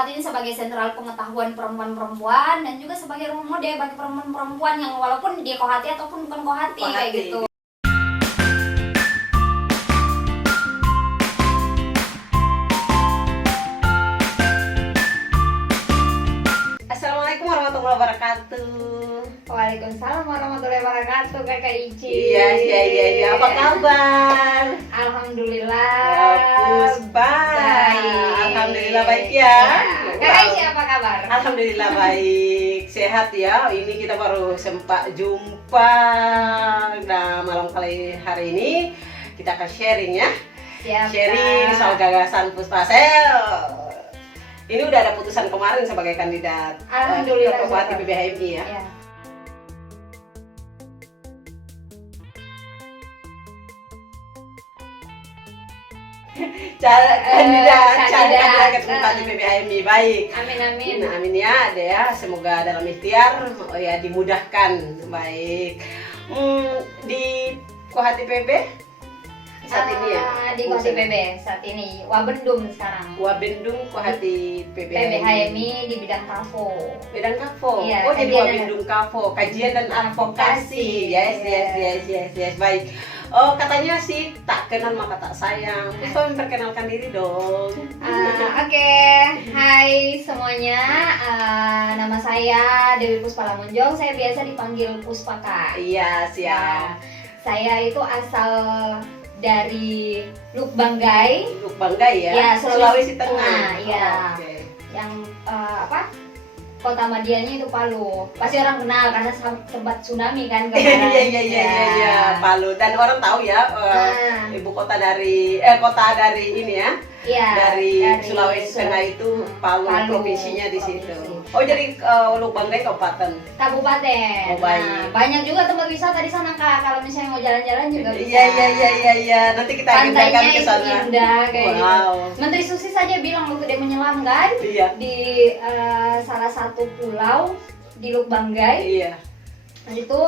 Kohati ini sebagai sentral pengetahuan perempuan-perempuan dan juga sebagai role model bagi perempuan-perempuan yang walaupun dia Kohati ataupun bukan Kohati kayak gitu. Assalamualaikum warahmatullahi wabarakatuh. Waalaikumsalam warahmatullahi wabarakatuh, Kakak Ici. Iya. Apa kabar? Alhamdulillah. Baik. Alhamdulillah baik ya. Kakak Ici apa kabar? Alhamdulillah baik, sehat ya. Ini kita baru sempat jumpa. Nah, malam kali hari ini kita akan sharing ya. Siap, Sharing Kak. soal gagasan Pustasel. Ini udah ada putusan kemarin sebagai kandidat Alhamdulillah, Ketua Hati Kak. PBHMI ya. Ya. Kandidat Ketua Hati PBHMI baik. Amin amin. Nah, amin ya, ada ya. Semoga dalam ikhtiar ya dimudahkan. Baik. Di Kohati PB saat ini ya. Di Kohati PB saat ini Wabendum sekarang. Wabendum Kohati PBHMI. PBHMI di bidang Kafo. Bidang Kafo. Iya, Oh, jadi kajian Wabendum Kafo, kajian dan advokasi. Advokasi. Yes. Baik. Oh, katanya sih tak kenal maka tak sayang. Puspa memperkenalkan diri dong. Oke, hai semuanya. Nama saya Dewi Puspa Lamonjong. Saya biasa dipanggil Puspa Kak. Iya, Ya, siap. saya itu asal dari Lukbanggai, Untuk Banggai ya. Ya, Sulawesi Sulawesi Tengah. Tengah, iya. Oh, oke. yang kota Madianya itu Palu. Pasti orang kenal karena tempat tsunami kan kemarin. Iya, Palu. Dan orang tahu ya ibu kota dari ini ya. Iya, Dari Sulawesi Tengah itu Palu, provinsinya di situ. provinsi. Oh, jadi Lubanggai kabupaten. Kabupaten. Oh, baik. Nah, banyak juga tempat wisata di sana Kak. Kalau misalnya mau jalan-jalan juga bisa. Iya. Nanti kita agendakan Pantainya ke itu sana. indah kayak Wow. gitu. Menteri Susi saja bilang waktu dia menyelam kan Iya. di salah satu pulau di Lukbanggai. Iya. Nah, itu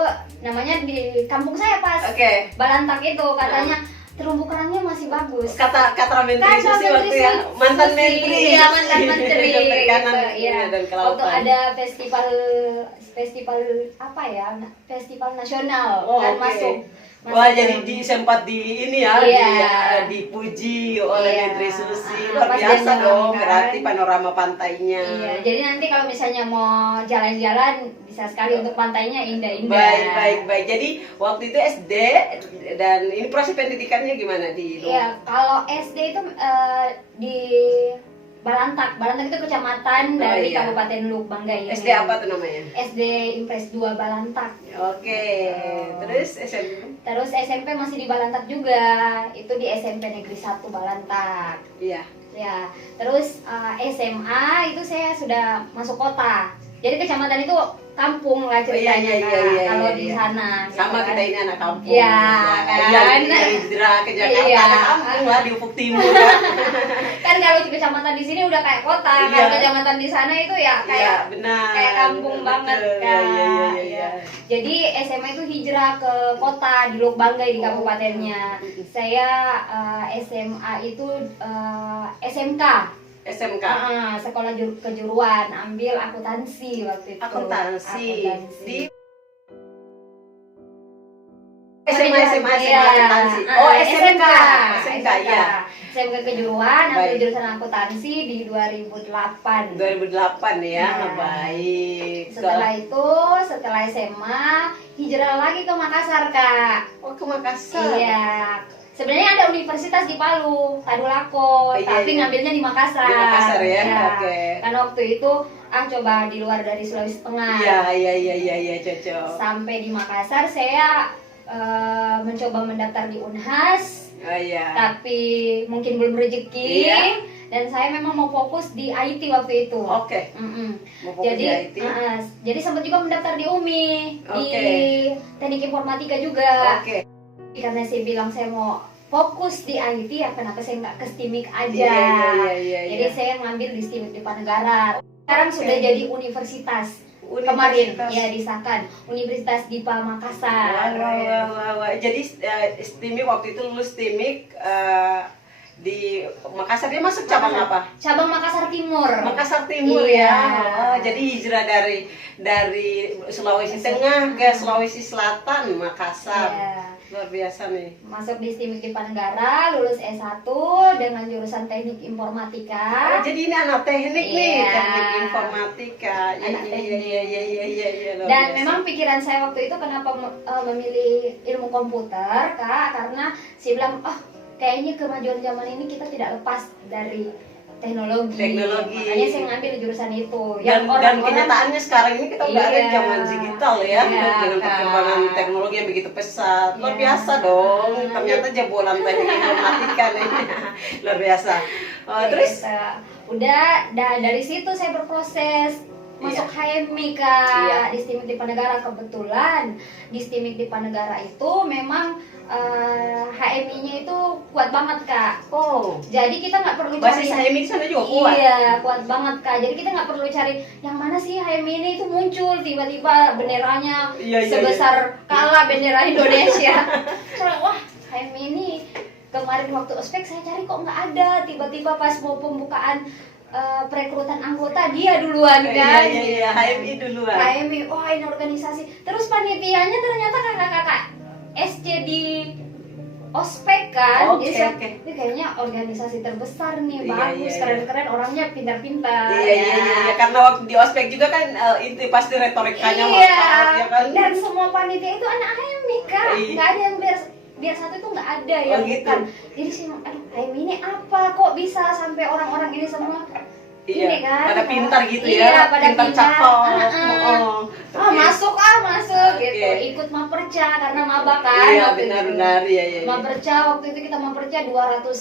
namanya di kampung saya pas Oke. Balantak itu katanya terumbu karangnya masih bagus. Kata Menteri Kata Susi waktu Menteri ya, mantan Susi. menteri. Iya, mantan menteri. Perikanan Gitu, iya. dan Waktu kelautan. ada festival apa ya? Festival nasional Oh, kan oke. masuk. Wah, jadi sempat di ini ya, Iya. dipuji oleh Iya. Menteri Susi. Pas Luar dia biasa nyelam, dong, kan. berarti panorama pantainya. Iya, jadi nanti kalau misalnya mau jalan-jalan bisa sekali untuk pantainya indah-indah. Baik. Jadi waktu itu SD dan ini proses pendidikannya gimana di Iya, kalau SD itu di Balantak. Balantak itu kecamatan dari iya. Kabupaten Lukbanggai. SD apa tuh namanya? SD Impres 2 Balantak. Oke. Terus SMP? Terus SMP masih di Balantak juga. Itu di SMP Negeri 1 Balantak. Iya. Ya, terus SMA itu saya sudah masuk kota. Jadi kecamatan itu kampung lah ceritanya. Iya, Kak, iya, kalau iya, di iya. sana. Sama gitu kan. kita ini anak kampung. Iya, Iya, kan? dari hijrah ke Jakarta, Iya. anak kampung lah di Ufuk Timur ya. Kan kalau di kecamatan di sini udah kayak kota, Iya. kalau kecamatan di sana itu ya Iya, kayak benar. kayak kampung Betul. banget Iya, kan. iya. Jadi SMA itu hijrah ke kota di Lukbanggai di kabupatennya. Saya SMA itu SMK. SMK. Sekolah kejuruan, ambil akuntansi waktu itu. Akuntansi. Di Iya, akuntansi. Oh, SMK ya. SMK kejuruan, ambil Baik. jurusan akuntansi di 2008. 2008 ya. Iya. Baik. Setelah SMA hijrah lagi ke Makassar Kak. Oh, ke Makassar. Iya. Sebenarnya ada universitas di Palu, Tadulako, Iya, tapi iya. ngambilnya di Makassar. Di Makassar ya. Iya. Oke. Karena waktu itu coba di luar dari Sulawesi Tengah. Iya, cocok. Sampai di Makassar saya mencoba mendaftar di Unhas, Oh iya. tapi mungkin belum rezeki. Iya. Dan saya memang mau fokus di IT waktu itu. Oke. Mm-mm. Mau fokus Jadi, di IT. jadi sempat juga mendaftar di UMI, di Oke. Teknik Informatika juga. Oke. Karena saya bilang saya mau fokus di IT, ya kenapa saya nggak ke STIMIK aja? Iya. Jadi saya ngambil di STIMIK di Panegara. Sekarang Oke. sudah jadi universitas. Kemarin ya disahkan Universitas Dipa Makassar. Wah. Jadi STIMIK waktu itu lulus STIMIK di Makassar. Dia masuk cabang apa? Cabang Makassar Timur. Makassar Timur Iya. ya. Oh, jadi hijrah dari Sulawesi Tengah ke Sulawesi Selatan, Makassar. Iya. Luar biasa nih. Masuk di STIMIK Dipanegara, lulus S1 dengan jurusan Teknik Informatika. Oh, jadi ini anak teknik nih, Iya. teknik informatika. Anak Iya, teknik. iya, luar Dan biasa. memang pikiran saya waktu itu kenapa memilih ilmu komputer, Kak, karena saya bilang, oh kayaknya kemajuan zaman ini kita tidak lepas dari teknologi. Makanya saya ngambil jurusan itu. Dan kenyataannya sekarang ini kita udah ada di Iya. zaman digital ya, Iya, dengan Kak. perkembangan teknologi yang begitu pesat. Luar Iya. biasa dong. Ternyata jabolan teknik informatika nih. Luar biasa. Ya, Terus gitu. Udah dari situ saya berproses masuk HMI, Kak. Iya. Di STIMIK Dipanegara. Kebetulan di STIMIK Dipanegara itu memang HMI-nya itu kuat banget, Kak. oh, Jadi kita nggak perlu basis cari. HMI di sana juga kuat. Iya, kuat banget, Kak. Jadi kita nggak perlu cari yang mana sih HMI ini itu muncul tiba-tiba benderanya Iya, iya, sebesar kala bendera Indonesia. Soalnya, wah, HMI ini kemarin waktu ospek saya cari kok nggak ada. Tiba-tiba pas mau pembukaan perekrutan anggota dia duluan, kan? Iya, HMI duluan. HMI, wah ini organisasi. Terus panitianya ternyata kakak-kakak SC di ospek, kan? Oke, Jadi saya, oke. ini kayaknya organisasi terbesar nih, Iya, bagus, iya, keren-keren, orangnya pintar-pintar. Iya, karena waktu di ospek juga kan itu pasti retorikanya Iya. mantap ya kan. Dan semua panitia itu anak HMI, Kak. Iya. Nggak ada yang biar satu itu nggak ada yang Oh, gitu. bukan. Jadi sih, aduh HMI ini apa? Kok bisa sampai orang-orang ini semua Iya, ini kan? pada pintar gitu Iya, ya, pada pintar. cakep. Ah, masuk Oke. gitu. Ikut Maperca karena maba kan. Iya, waktu itu. benar-benar iya. Maperca waktu itu kita Maperca 200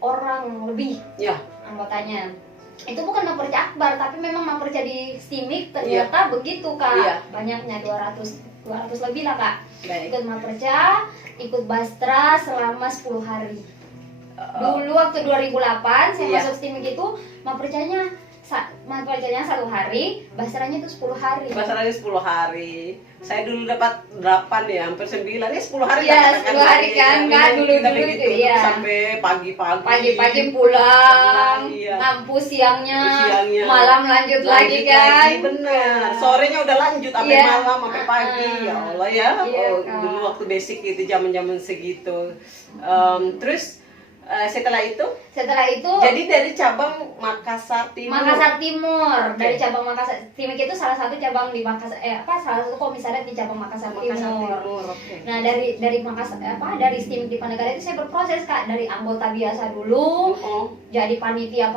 orang lebih Ya, anggotanya. Itu bukan Maperca Akbar, tapi memang Maperca di STIMIK ternyata begitu, Kak. Iya. Banyaknya 200 lebih lah, Kak. baik. Ikut Maperca, ikut Bastra selama 10 hari. Dulu waktu 2008 saya Iya. masuk STIMIK itu Mapercanya 1 hari, Basranya itu 10 hari. Pasarannya 10 hari. Saya dulu dapat 8 ya, hampir 9. Ya 10 hari Iya, katakan 10 hari kan, ya. Kak, dulu Kita itu, begitu, iya. sampai pagi-pagi. Pagi-pagi pulang, Iya. ngampus siangnya, Siangnya. malam lanjut lagi kan. Bener. Sorenya udah lanjut sampai Iya. malam, sampai pagi. Ya Allah ya. Iya, Oh, Kak. dulu waktu basic itu zaman-zaman segitu. Terus setelah itu Setelah itu jadi dari cabang Makassar Timur. Makassar Timur. Oke. Dari cabang Makassar TIMIK itu salah satu cabang di Makassar salah satu komisariat di cabang Makassar Timur. Oke. Nah, dari Makassar dari STIMIK Dipanegara itu saya berproses, Kak, dari anggota biasa dulu, Oh, jadi panitia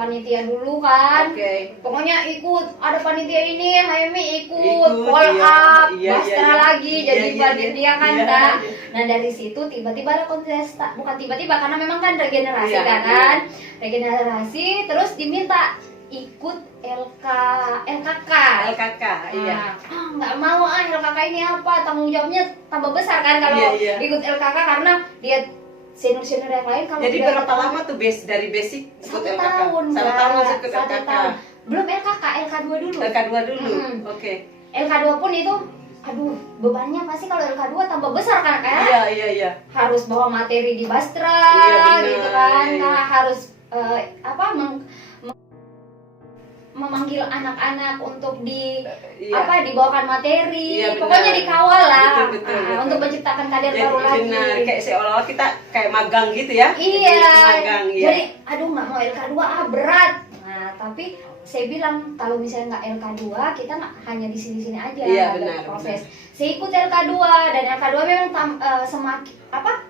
dulu kan. oke. Pokoknya ikut, ada panitia ini, HMI ikut, Ikut, call iya. up, Iya, Bastra iya, iya. lagi Iya, jadi iya, panitia kan, iya, Kak. iya. Nah, dari situ tiba-tiba ada kontestan, bukan tiba-tiba karena memang kan regenerasi Iya, kan. Regenerasi terus diminta ikut LKK. LKK, iya. Nah, nggak mau LKK ini apa, tanggung jawabnya tambah besar kan kalau Iya, iya. ikut LKK karena dia senior yang lain kalau Jadi dia- berapa lama tuh dari basic ikut 1 LKK? tahun, 1 Kak. tahun masuk ikut 1 LKK. tahun. Belum LKK, LK2 dulu. LK2 dulu. Mm. Oke. LK2 pun itu, aduh, bebannya pasti kalau LK2 tambah besar kan, Kak? Iya. Harus bawa materi di Bastra, Iya, benar. gitu kan? Iya, iya. Nah, harus memanggil anak-anak untuk Iya. dibawakan materi, Iya, benar. pokoknya dikawal lah. Betul. Untuk menciptakan kader Jadi baru lagi. benar, kayak seolah-olah kita kayak magang gitu ya. Iya. Jadi magang, iya. Jadi, aduh nggak mau LK2 berat. Nah, tapi saya bilang kalau misalnya nggak LK2, kita nggak hanya di sini-sini aja. Iya, nggak benar, proses. Saya ikut LK2 dan LK2 memang semakin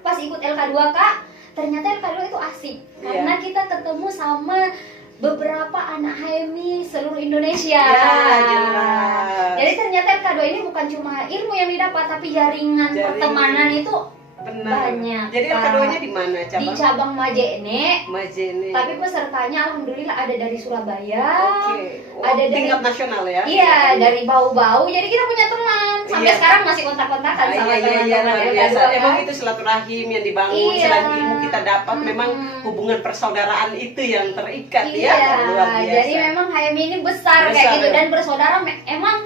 pas ikut LK2, Kak, ternyata LK2 itu asik karena kita ketemu sama beberapa anak HMI seluruh Indonesia. Ya, jelas. Jadi ternyata LK2 ini bukan cuma ilmu yang didapat, tapi jaringan pertemanan itu Benar. banyak. Jadi Kak. LK2-nya di mana Di cabang? cabang Majene. Majene. Tapi pesertanya alhamdulillah ada dari Surabaya. Oke. Oh, ada dari- tingkat nasional ya? Iya, dari Bau-Bau. Jadi kita punya teman. Sampai Iya. sekarang masih kontak-kontakan sama Iya, teman-teman luar LK2, biasa. kan. Emang itu silaturahim yang dibangun, Iya. selain ilmu kita dapat, memang hubungan persaudaraan itu yang terikat ya. Luar biasa. Jadi memang HMI ini besar kayak Besar, gitu ya. dan bersaudara emang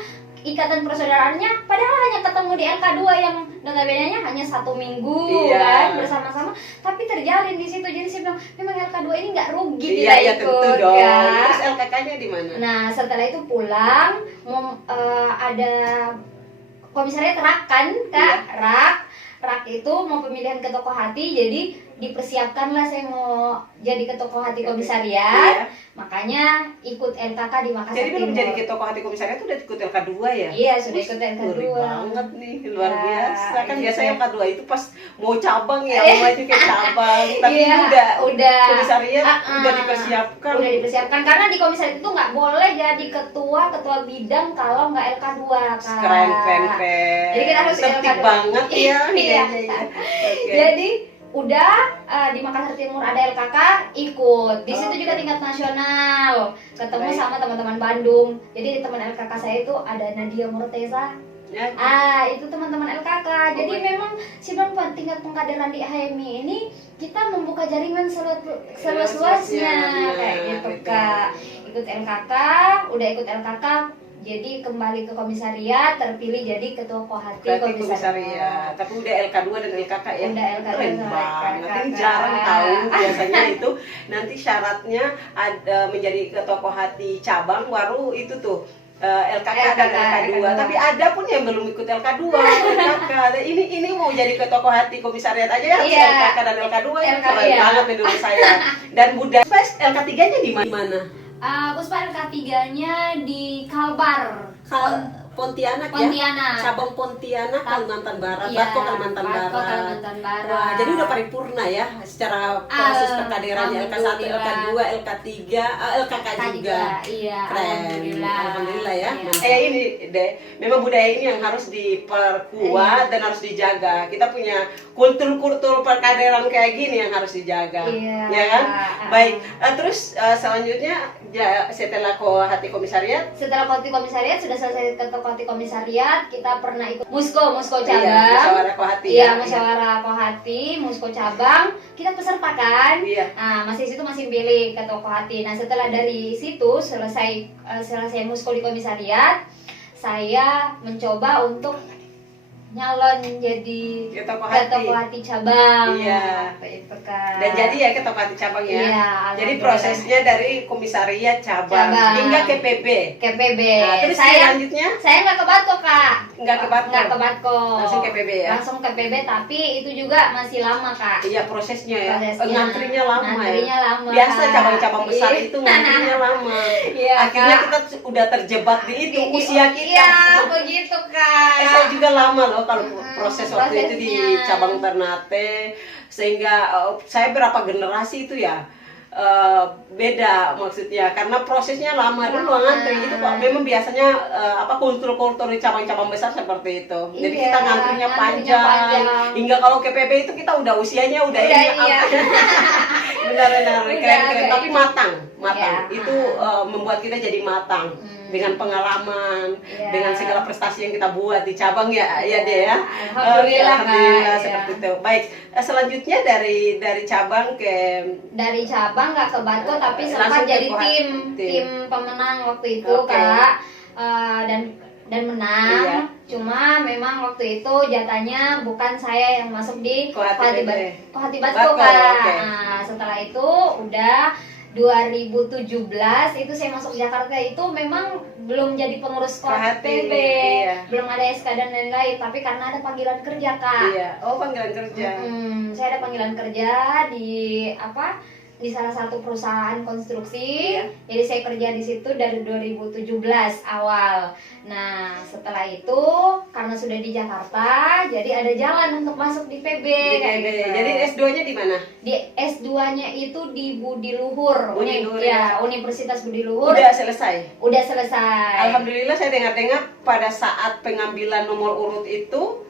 ikatan persaudaraannya padahal hanya ketemu di LK2 yang notabene-nya hanya 1 minggu Iya. kan bersama-sama, tapi terjalin di situ. Jadi saya bilang memang LK2 ini nggak rugi Iya, kita iya ikut tentu dong. kan. Terus LKK-nya di mana? Nah setelah itu pulang ada komisariat RAK kan kak, Iya. rak itu mau pemilihan ke tokoh hati, jadi dipersiapkanlah saya mau jadi ke tokoh hati komisariat. Iya. Makanya ikut LKK di Makassar Jadi belum Timur. jadi ketua hati komisariat itu udah ikut LK2 ya? Iya, sudah ikut LK2. Ngeri banget nih, luar Ya, biasa. Kan iya. biasanya LK2 itu pas mau cabang ya, mau maju ke cabang. Tapi Iya, ini udah komisariat uh-uh. udah dipersiapkan. Udah dipersiapkan karena di komisariat itu nggak boleh jadi ketua bidang kalau nggak LK2 kan. Keren. Jadi kita harus tertib LK2. banget ya. Iya. Oke. Jadi udah di Makassar Timur ada LKK, ikut. Di situ juga tingkat nasional. Ketemu Baik. sama teman-teman Bandung. Jadi teman LKK saya itu ada Nadia Murteza. Ya. Itu teman-teman LKK. Jadi baik. memang sebenarnya tingkat pengkaderan di HMI ini kita membuka jaringan seluas-luasnya Seluas-luasnya, kayak gitu betul. Kak. Ikut LKK, udah ikut LKK, jadi kembali ke komisariat, terpilih jadi ketua kohati Berarti komisariat. Tapi udah LK2 dan LKK ya. Udah LK2 Keren sama banget. LKK. Ini jarang tahu biasanya itu nanti syaratnya ada menjadi ketua kohati cabang baru itu tuh. LKK dan LK2. Tapi ada pun yang belum ikut LK2, LKK. Ini mau jadi ketua kohati komisariat aja ya, Iya. LKK dan LK2 itu LK, keren iya. banget menurut saya. Dan budaya LK3-nya di mana? Puspa LK3-nya di Kalbar, Pontianak ya? Pontianak. Cabang Pontianak, Kalimantan Barat, Iya, Batko Kalimantan Batko, Barat. Kalimantan Barat. Wah, jadi udah paripurna ya secara proses perkaderannya LK1, Alhamdulillah. LK2, LK3, LKK juga. Iya, Keren. alhamdulillah. Ya. Iya. Ini deh, memang budaya ini yang harus diperkuat dan harus dijaga. Kita punya kultur perkaderan kayak gini yang harus dijaga. Iya. Ya kan? Baik. Terus selanjutnya setelah hati komisariat Setelah komisariat sudah selesai ketua komisariat, kita pernah ikut musko cabang. Iya, musyawarah kohati. Iya, ya. musyawarah kohati, musko cabang. Kita peserta kan? Iya. Nah, masih pilih ketua kohati. Nah, setelah dari situ selesai musko di komisariat, saya mencoba untuk nyalon jadi Ketua ketua kohati cabang. Iya. Apa itu kan? Dan jadi ya ketua kohati cabang ya. Iya, Jadi alhamdulillah. prosesnya dari komisariat cabang hingga ke PB. KPB. Nah, terus saya selanjutnya nggak ke Batko kak. Nggak ke Batko? Nggak ke Batko. Langsung ke PB ya? Langsung ke PB, tapi itu juga masih lama kak. iya prosesnya ya. Prosesnya. Ngantrinya lama Ngantrinya ya. lama, Biasa Kak. cabang-cabang besar Iya. itu ngantrinya lama. Iya, Akhirnya Kak. kita udah terjebak di itu usia kita. Iya, begitu kak. Saya juga lama loh kalau proses waktu itu di prosesnya. cabang Ternate, sehingga saya berapa generasi itu ya beda maksudnya karena prosesnya lama dulu ngantri itu kok memang biasanya kultur di cabang-cabang besar seperti itu. Jadi Iya, kita ngantrinya panjang hingga kalau ke PB itu kita udah usianya udah ini iya. benar-benar Udah, keren kayak tapi gitu. matang Iya. itu membuat kita jadi matang dengan pengalaman Iya. dengan segala prestasi yang kita buat di cabang ya Iya. dia ya. Alhamdulillah, Alhamdulillah Kak. seperti Iya. itu. Baik, selanjutnya dari cabang ke Dari cabang nggak ke Batko, tapi Langsung sempat ke jadi Kohati. tim pemenang waktu itu Oke. kak. Dan menang. Iya. Cuma memang waktu itu jatahnya bukan saya yang masuk di Kohati PB. Kohati Batko Batko, kak. oke. Nah, setelah itu udah 2017 itu saya masuk Jakarta, itu memang belum jadi pengurus Kohati Kohati, PB, iya. belum ada SK dan lain-lain, tapi karena ada panggilan kerja kak. Iya. Oh, panggilan kerja. Saya ada panggilan kerja di salah satu perusahaan konstruksi. Iya. Jadi saya kerja di situ dari 2017 awal. Nah, setelah itu karena sudah di Jakarta, jadi ada jalan untuk masuk di PB. Di kayak PB. gitu. Jadi S2-nya di mana? Di S2-nya itu di Budi Luhur, Budi Luhur, ya, Universitas Budi Luhur. Udah selesai. Udah selesai. Alhamdulillah saya dengar-dengar pada saat pengambilan nomor urut itu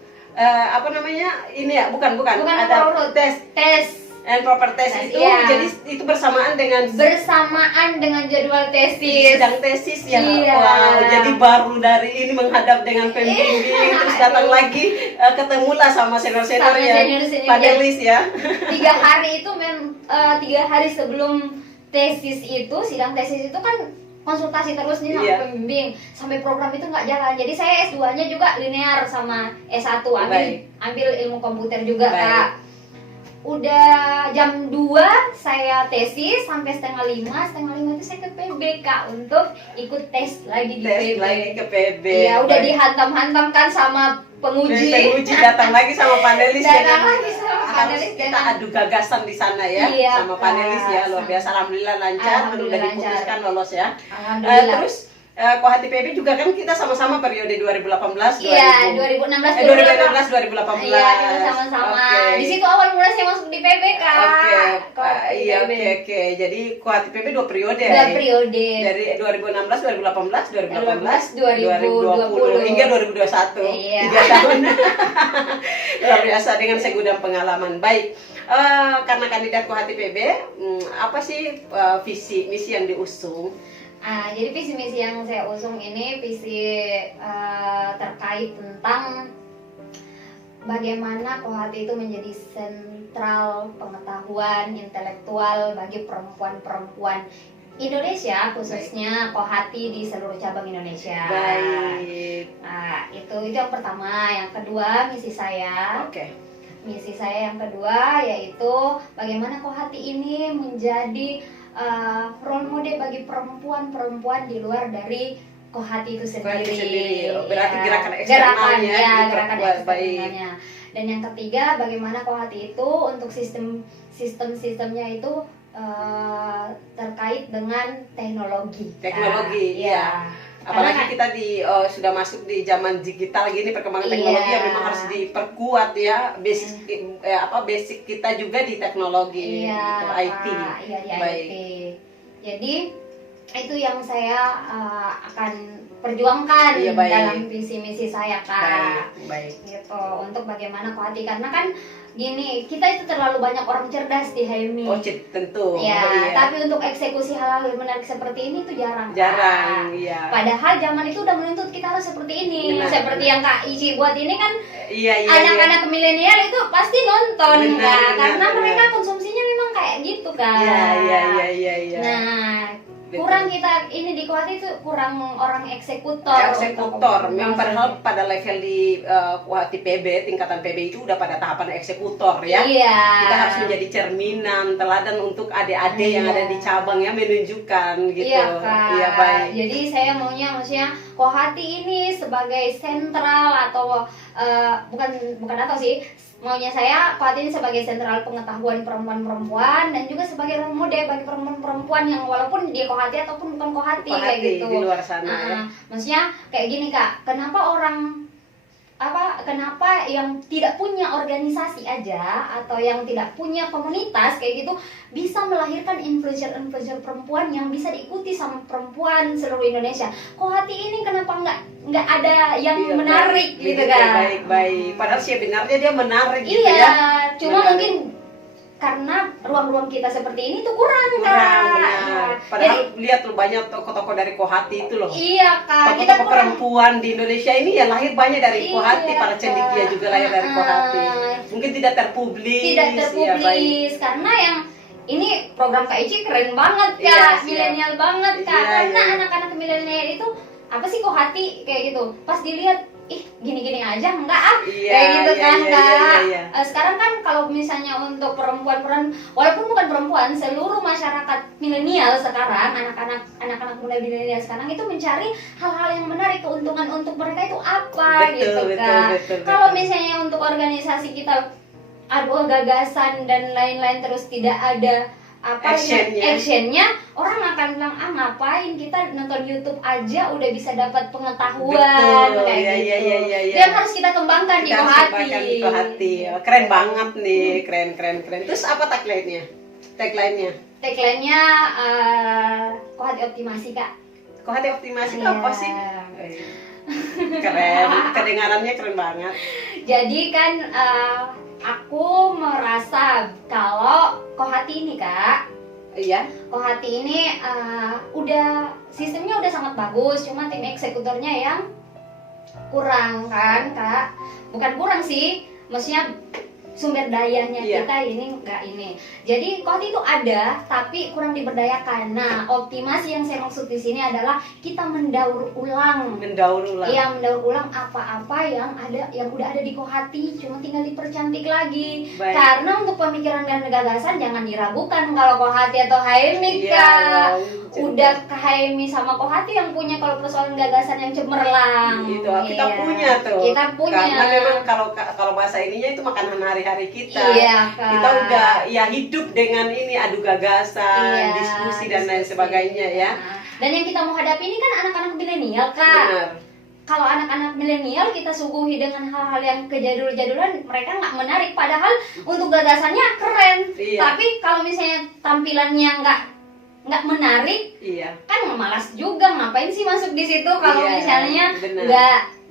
ini ya bukan Bukan ada nomor urut. tes Tes and proper test Tes, itu iya. jadi itu bersamaan dengan bersamaan dengan jadwal tesis. sidang tesis ya. Iya. Wow, jadi baru dari ini menghadap dengan pembimbing terus datang lagi ketemulah sama senior-senior Sama ya senior-senior. panelis ya. 3 hari itu 3 hari sebelum tesis itu, sidang tesis itu kan konsultasi terus nih sama Iya. pembimbing sampai program itu nggak jalan. Jadi saya S2-nya juga linear sama S1, Baik. ambil ilmu komputer juga Baik. Kak. Udah jam 2 saya tesis sampai setengah 5 itu saya ke PB Kak untuk ikut tes lagi di Tes PB. lagi ke PB. Iya, udah Baik. dihantam-hantam kan sama penguji. Penguji datang lagi sama panelis ya Datang kan? lagi sama Harus panelis kita dengan- adu gagasan di sana ya, Iya, sama Kak. panelis ya, luar biasa. Alhamdulillah lancar, Alhamdulillah udah diputuskan lolos ya. Alhamdulillah. Terus Kohati PB juga kan kita sama-sama periode 2018 Iya, 2016 2016 2018. Iya, kita sama-sama. Oke. Di situ awal mula saya masuk di PB Kak. Oke, Kohati iya PB. oke. Jadi Kohati PB 2 periode Dua ya. periode. Dari 2016, 2018, 2018, 2020 hingga 2021. Iya. 3 tahun. Luar biasa dengan segudang pengalaman. Baik. Karena kandidat Kohati PB, apa sih visi misi yang diusung? Jadi visi misi yang saya usung ini visi terkait tentang bagaimana Kohati itu menjadi sentral pengetahuan intelektual bagi perempuan-perempuan Indonesia, khususnya Kohati di seluruh cabang Indonesia. Baik. Itu yang pertama. Yang kedua, misi saya. Oke. Misi saya yang kedua yaitu bagaimana Kohati ini menjadi role model bagi perempuan-perempuan di luar dari Kohati itu sendiri. Kohati sendiri. Berarti Ya, gerakan eksternalnya ya, diperkuat. gerakan Baik. eksternalnya. Dan yang ketiga, bagaimana Kohati itu untuk sistemnya itu terkait dengan teknologi. Teknologi, Ya. Apalagi Karena- kita sudah masuk di zaman digital gini, perkembangan Iya. teknologi yang memang harus diperkuat ya. Basic kita juga di teknologi Iya, gitu, IT. Kak. Iya, di Baik. IT. Jadi itu yang saya akan perjuangkan Iya, baik. dalam visi misi saya Kak. Baik. Gitu untuk bagaimana Kohati, karena kan gini, kita itu terlalu banyak orang cerdas di HMI. Oh, tentu. Ya, Oh, iya. tapi untuk eksekusi hal-hal yang menarik seperti ini tuh jarang. Jarang, Kak. iya. Padahal zaman itu udah menuntut kita harus seperti ini. Benar, Seperti yang Kak Ici buat ini kan, Iya. anak-anak milenial itu pasti nonton Benar, Kak, benar, karena benar. mereka konsumsinya memang kayak gitu Kak. Iya. Nah, Betul. kurang kita ini di Kohati itu kurang orang eksekutor. Eksekutor, memang Untuk- padahal pada level di Kohati PB, tingkatan PB itu udah pada tahapan eksekutor ya. Iya. Kita harus menjadi cerminan, teladan untuk adik-adik yang Iya. ada di cabang ya, menunjukkan gitu. Iya Kak. Iya, baik. Jadi saya maksudnya Kohati ini sebagai sentral atau bukan atau sih, maunya saya Kohati ini sebagai sentral pengetahuan perempuan-perempuan dan juga sebagai role model bagi perempuan-perempuan yang walaupun dia Kohati ataupun bukan Kohati kayak Kohati gitu. di luar sana ya. Maksudnya kayak gini Kak, kenapa yang tidak punya organisasi aja atau yang tidak punya komunitas kayak gitu bisa melahirkan influencer perempuan yang bisa diikuti sama perempuan seluruh Indonesia. Kohati ini kenapa nggak ada yang Iya, menarik baik. gitu Begitu, kan? Baik. Padahal sebenarnya dia menarik gitu Iya, ya. cuma Menarik. mungkin karena ruang-ruang kita seperti ini tuh kurang Kurang, Kak. benar. Padahal lihat tuh banyak toko-toko dari Kohati itu loh. Iya Kak, kita Toko-toko kurang. perempuan di Indonesia ini ya lahir banyak dari Iya, Kohati, para cendekia Kak. juga lahir dari Kohati. Ah. Mungkin tidak terpublis. Tidak ya, baik. terpublis karena yang ini program Kak Ici keren banget Kak, Iya, siap. milenial banget Kak. Iya, Karena iya. anak-anak milenial itu apa sih Kohati kayak gitu. Pas dilihat gini-gini aja enggak Iya, kayak gitu iya, kan iya, Kak. iya. Sekarang kan kalau misalnya untuk perempuan walaupun bukan perempuan, seluruh masyarakat milenial sekarang, anak-anak muda milenial sekarang itu mencari hal-hal yang menarik, keuntungan untuk mereka itu apa gitu Kak. Kalau misalnya untuk organisasi kita gagasan dan lain-lain terus tidak ada actionnya, orang akan bilang ngapain kita nonton YouTube aja udah bisa dapat pengetahuan Betul, kayak iya, gitu. iya. Yang harus kita kembangkan di Kita harus Kohati. kembangkan di Kohati. Oh, keren banget nih, keren. Terus apa tagline-nya? Tagline-nya Kohati optimasi Kak. Kohati optimasi itu Iya. apa sih? Keren, kedengarannya keren banget. Jadi kan aku merasa kalau Kohati ini Kak, Iya. Kohati ini udah sistemnya udah sangat bagus, cuma tim eksekutornya yang kurang kan Kak. Bukan kurang sih, maksudnya sumber dayanya Iya. kita ini enggak ini. Jadi Kohati itu ada tapi kurang diberdayakan. Nah, optimasi yang saya maksud di sini adalah kita mendaur ulang. Mendaur ulang. Iya, mendaur ulang apa-apa yang ada, yang udah ada di Kohati, cuma tinggal dipercantik lagi. Baik. Karena untuk pemikiran dan gagasan jangan diragukan kalau Kohati atau HMI, Iya Kak. dong. Udah ke HMI sama Kohati yang punya kalau persoalan gagasan yang cemerlang. Gitu, kita Iya. punya tuh. Kita punya. Karena memang kalau bahasa ininya itu makanan hari-hari kita. Iya, Kak. Kita udah ya hidup dengan ini adu gagasan, Iya, diskusi dan lain diskusi. sebagainya ya. Dan yang kita mau hadapi ini kan anak-anak milenial, Kak. Benar. Kalau anak-anak milenial kita suguhi dengan hal-hal yang kejadul-jadulan, mereka nggak menarik. Padahal untuk gagasannya keren. Iya. Tapi kalau misalnya tampilannya nggak menarik, Iya. kan malas juga. Ngapain sih masuk di situ kalau Iya, misalnya benar.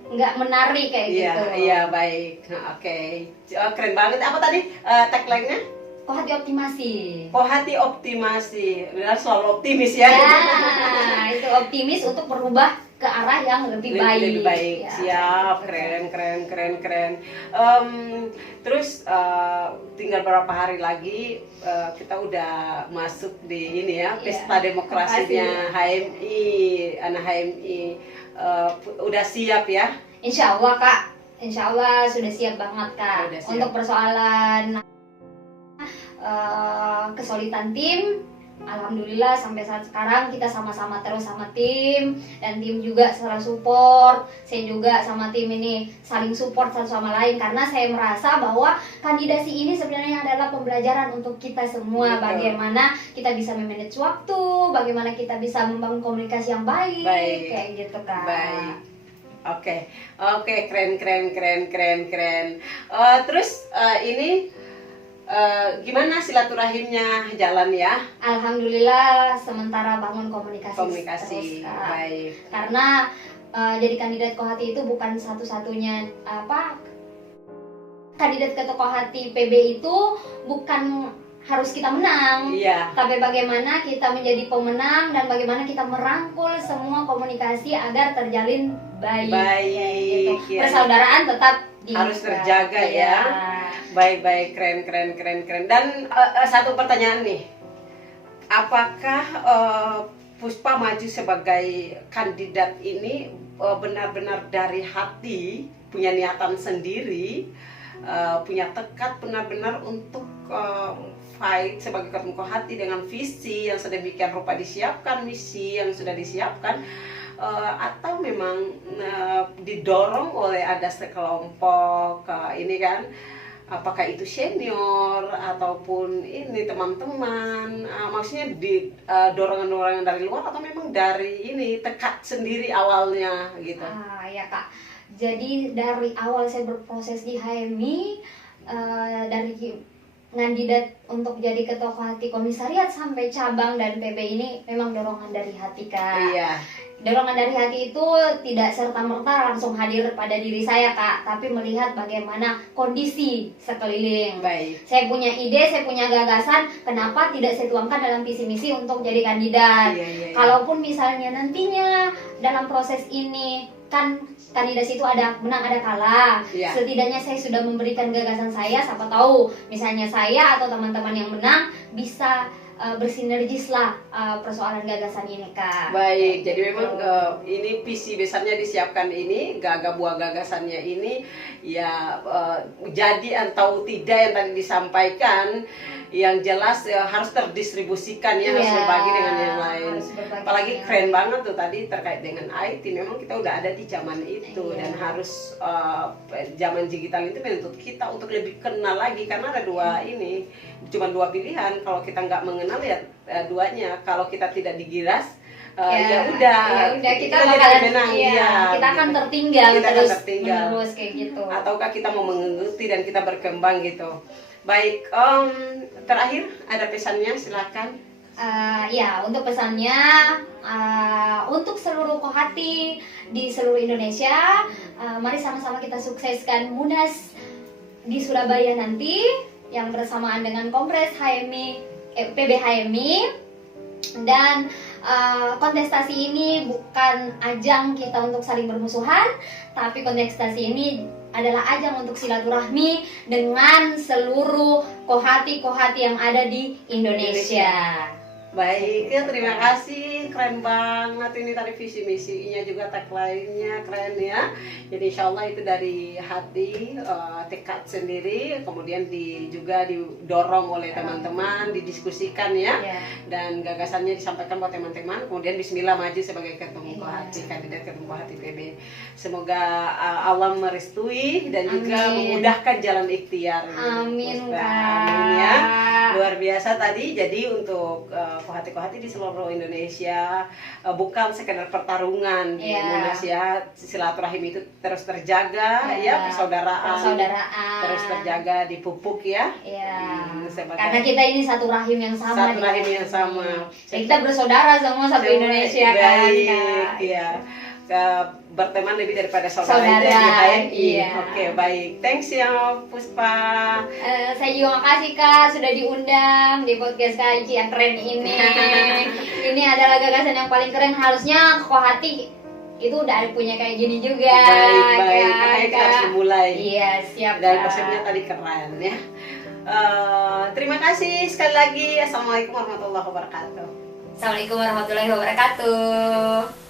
nggak menarik kayak Iya, gitu. iya baik. Nah, oke. Oh, keren banget. Apa tadi tagline-nya? Kohati optimasi. Kohati optimasi. Benar, selalu optimis ya. Ya, itu optimis untuk berubah ke arah yang lebih baik. Lebih baik. Ya, Siap, gitu. keren. Terus tinggal berapa hari lagi kita udah masuk di ini ya, Iya. pesta demokrasinya HMI, anak HMI. Udah siap ya? Insya Allah, Kak. Insya Allah sudah siap banget, Kak. Udah siap. Untuk persoalan kesulitan tim, alhamdulillah sampai saat sekarang kita sama-sama terus sama tim, dan tim juga selalu support. Saya juga sama tim ini saling support satu sama lain, karena saya merasa bahwa kandidasi ini sebenarnya adalah pembelajaran untuk kita semua. Betul. Bagaimana kita bisa memanage waktu, bagaimana kita bisa membangun komunikasi yang baik, Baik. kayak gitu, Kak. Baik. Oke, keren. Terus ini gimana silaturahimnya jalan ya? Alhamdulillah sementara bangun komunikasi terus, Kak. Baik. Karena jadi kandidat Kohati itu bukan satu-satunya kandidat ke Kohati PB itu bukan harus kita menang. Iya. Tapi bagaimana kita menjadi pemenang dan bagaimana kita merangkul semua komunikasi agar terjalin baik. Baik, Gitu. ya. Persaudaraan tetap Harus terjaga ya. Baik, keren. Dan satu pertanyaan nih, apakah Puspa maju sebagai kandidat ini benar-benar dari hati, punya niatan sendiri, punya tekad benar-benar untuk fight sebagai ketum Kohati dengan visi yang sedemikian rupa disiapkan, misi yang sudah disiapkan, atau memang didorong oleh ada sekelompok ini kan, apakah itu senior ataupun ini teman-teman, maksudnya di dorongan-dorongan dari luar atau memang dari ini tekad sendiri awalnya gitu. Ya, Kak. Jadi dari awal saya berproses di HMI, dari kandidat untuk jadi ketua Kohati komisariat sampai cabang dan PB ini memang dorongan dari hati, Kak. Iya. Dorongan dari hati itu tidak serta-merta langsung hadir pada diri saya, Kak, tapi melihat bagaimana kondisi sekeliling. Baik. Saya punya ide, saya punya gagasan, kenapa tidak saya tuangkan dalam visi misi untuk jadi kandidat? Iya. Kalaupun misalnya nantinya dalam proses ini kan kandidasi itu ada menang ada kalah. Iya. Setidaknya saya sudah memberikan gagasan saya, siapa tahu misalnya saya atau teman-teman yang menang bisa bersinergis lah persoalan gagasan ini, Kak. Baik, jadi memang ini visi besarnya disiapkan ini, buah gagasannya ini ya jadi atau tidak yang tadi disampaikan, yang jelas harus terdistribusikan ya, harus berbagi dengan yang lain. Apalagi keren banget tuh tadi terkait dengan IT, memang kita udah ada di zaman itu. Dan harus zaman digital itu menuntut kita untuk lebih kenal lagi, karena ada cuma dua pilihan. Kalau kita nggak mengenal ya duanya, kalau kita tidak digiras ya udah kita bakalan menang, kita akan tertinggal tertinggal terus kayak gitu. Ataukah kita mau mengerti dan kita berkembang gitu. Baik, terakhir ada pesannya, silakan. Ya, untuk pesannya untuk seluruh Kohati di seluruh Indonesia, mari sama-sama kita sukseskan Munas di Surabaya nanti yang bersamaan dengan Kongres PB HMI. Dan kontestasi ini bukan ajang kita untuk saling bermusuhan, tapi kontestasi ini adalah ajang untuk silaturahmi dengan seluruh kohati-kohati yang ada di Indonesia. Baik, ya, terima kasih, keren banget ini tadi visi misinya juga tagline-nya keren ya. Jadi insya Allah itu dari hati, tekad sendiri, kemudian juga didorong oleh teman-teman, didiskusikan ya, dan gagasannya disampaikan buat teman-teman. Kemudian Bismillah maju sebagai ketum kohati, kandidat ketum kohati PB. Semoga Allah merestui dan juga memudahkan jalan ikhtiar. Amin, Kak. Amin ya. Luar biasa tadi. Jadi untuk kohati-kohati di seluruh Indonesia bukan sekedar pertarungan di Munas ya, silaturahim itu terus terjaga ya, persaudaraan terus terjaga, dipupuk ya. Karena kita ini satu rahim yang sama. Satu rahim yang sama. Kita bersaudara semua satu Indonesia kan. Baik, ya. Berteman lebih daripada saudara. Iya. Oke, baik. Thanks ya Puspa. Saya juga makasih Kak sudah diundang di podcast KIC yang keren ini. Ini adalah gagasan yang paling keren, harusnya kohati itu udah punya kayak gini juga. Baik. Makanya kita harus memulai. Iya, siap. Dan konsepnya tadi keren ya. Terima kasih sekali lagi. Assalamualaikum warahmatullahi wabarakatuh. Assalamualaikum warahmatullahi wabarakatuh.